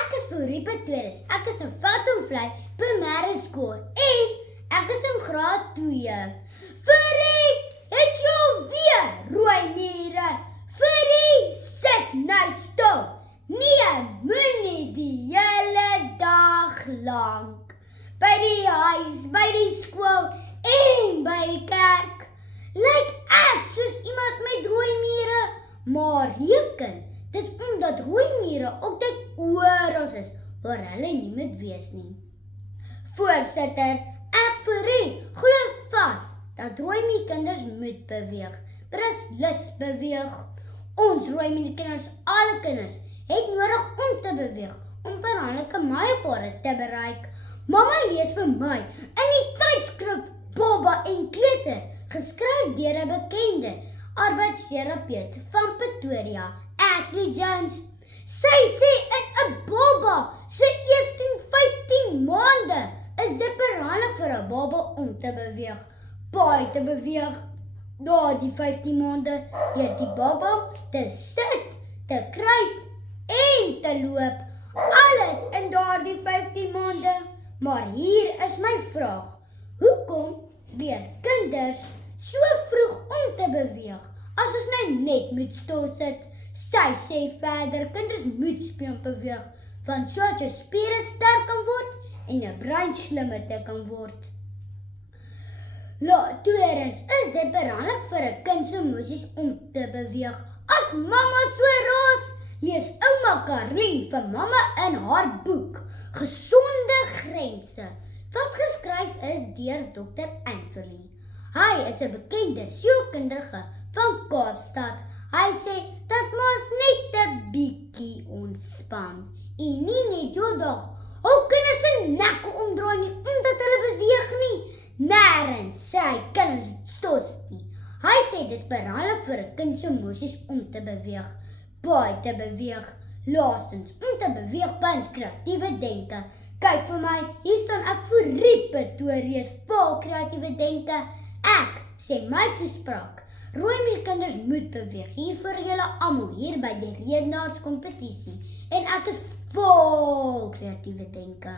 Ek is Fourie Pretorius. Ek is 'n Vatomvlei primêre skool en ek is in graad 2. Fourie, het jy alweer rooi mure? Fourie, sit nou stil. Nee, moenie die hele dag lank. By die huis, by die skool en by die kerk. Lyk ek soos iemand met rooi mure, maar reken, dis omdat rooi mure altyd oral is waar hulle nie moet wees nie. Voorsitter, ek Fourie glo vas dat rooi mure kinders moet beweeg, beslis beweeg. Ons rooi mure kinders, alle kinders, het nodig om te beweeg, om belangrike mylpale te bereik. Mamma lees vir my in die tydskrif Baba en Kleuter, geskryf deur 'n bekende arbeidsterapeut van Pretoria, Ashley Jones. Sy sê in 'n baba se eerste 15 maande is dit belangrik vir 'n baba om te beweeg, baie te beweeg. Daardie 15 maande leer die baba te sit, te kruip en te loop. Alles in daardie 15 maande. Maar hier is my vraag. Hoekom leer kinders so vroeg om te beweeg as ons nou net moet stil sit? Sy sê verder, kinders moet speel en beweeg, want sodat jou spiere sterk kan word en jou brein slimmer te kan word. Tweedens is dit belangrik vir 'n kind se emosies om te beweeg. As mamma so raas, lees ouma Karin vir mamma in haar boek Gesonde Grense, wat geskryf is deur Dr. Anthony. Hy is 'n bekende sielkundige van Kaapstad. Hy sê dat mens net 'n bietjie ontspan en nie net jou dag al kinders se nekke omdraai nie omdat hulle beweeg nie. Nêrens sê hy kinders stil sit nie. Hy sê dis belangrik vir 'n kind se emosies om te beweeg, baie te beweeg. Laastens, om te beweeg by ons kreatiewe denke. Kyk vir my, hier staan ek Fourie Pretorius, vol kreatiewe denke. Ek sê my toespraak. Rooi mure kinders moet beweeg, hier vir julle almal, hier by die redenaarskompetisie. En ek is vol kreatiewe denke.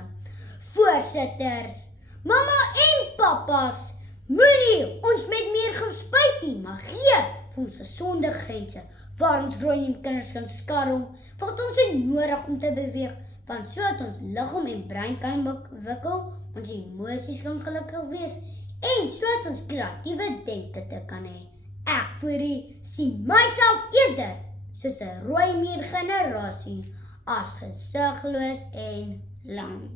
Voorsitters, mamma en papas, moenie ons met meer gespyt nie, maar gee vir ons gesonde grense, waar ons rooi mure kinders kan skarrel, wat ons het nodig om te beweeg, want sodat ons liggaam en brein kan ontwikkel, ons emosies kan gelukkig wees, en sodat ons kreatiewe denke te kan hê. Ek Fourie sien myself eerder soos 'n rooi mure generasie as gesigloos en lang.